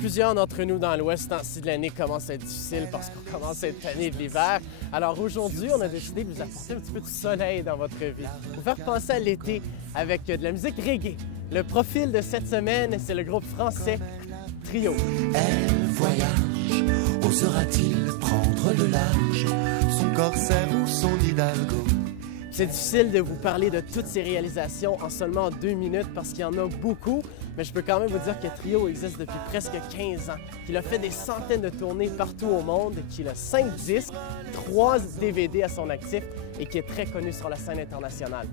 plusieurs d'entre nous dans l'Ouest, ce temps-ci de l'année commence à être difficile parce qu'on commence à être tanné de l'hiver. Alors aujourd'hui, on a décidé de vous apporter un petit peu de soleil dans votre vie, vous faire penser à l'été avec de la musique reggae. Le profil de cette semaine, c'est le groupe français Trio. Elle voyage, osera-t-il prendre le large, son corsaire ou son hidalgo? C'est difficile de vous parler de toutes ces réalisations en seulement 2 minutes parce qu'il y en a beaucoup, mais je peux quand même vous dire que Trio existe depuis presque 15 ans, qu'il a fait des centaines de tournées partout au monde, qu'il a 5 disques, 3 DVD à son actif et qui est très connu sur la scène internationale.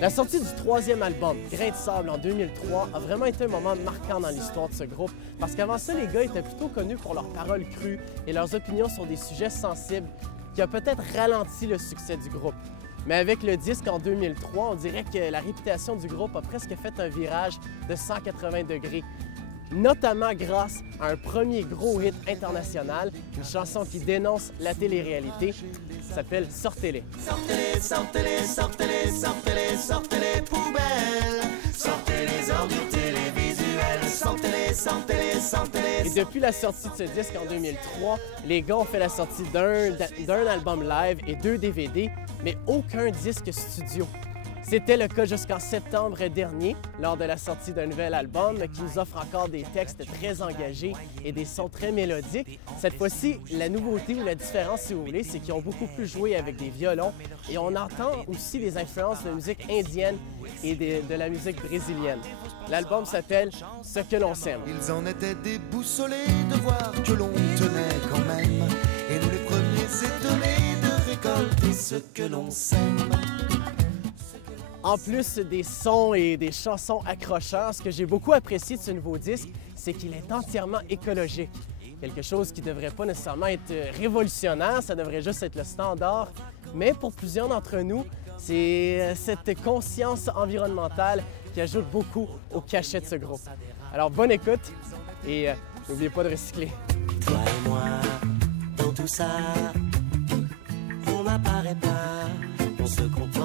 La sortie du 3e album, Grain de sable, en 2003, a vraiment été un moment marquant dans l'histoire de ce groupe parce qu'avant ça, les gars étaient plutôt connus pour leurs paroles crues et leurs opinions sur des sujets sensibles qui a peut-être ralenti le succès du groupe. Mais avec le disque en 2003, on dirait que la réputation du groupe a presque fait un virage de 180 degrés, notamment grâce à un premier gros hit international, une chanson qui dénonce la télé-réalité, s'appelle Sortez-les. Sortez-les, sortez-les, sortez-les, sortez-les, sortez les poubelles, sortez les ordures télévisuelles, sortez-les, sortez-les, sortez-les. Et depuis la sortie de ce disque en 2003, les gars ont fait la sortie d'un album live et 2 DVD, mais aucun disque studio. C'était le cas jusqu'en septembre dernier, lors de la sortie d'un nouvel album qui nous offre encore des textes très engagés et des sons très mélodiques. Cette fois-ci, la nouveauté ou la différence, si vous voulez, c'est qu'ils ont beaucoup plus joué avec des violons et on entend aussi des influences de musique indienne et de la musique brésilienne. L'album s'appelle « Ce que l'on s'aime ». Ils en étaient déboussolés de voir que l'on tenait quand même, et nous les premiers étonnés de récolter ce que l'on sème. En plus des sons et des chansons accrocheurs, ce que j'ai beaucoup apprécié de ce nouveau disque, c'est qu'il est entièrement écologique. Quelque chose qui ne devrait pas nécessairement être révolutionnaire, ça devrait juste être le standard. Mais pour plusieurs d'entre nous, c'est cette conscience environnementale qui ajoute beaucoup au cachet de ce groupe. Alors bonne écoute et n'oubliez pas de recycler. Toi et moi, dans tout ça, on n'apparaît pas, on se compte.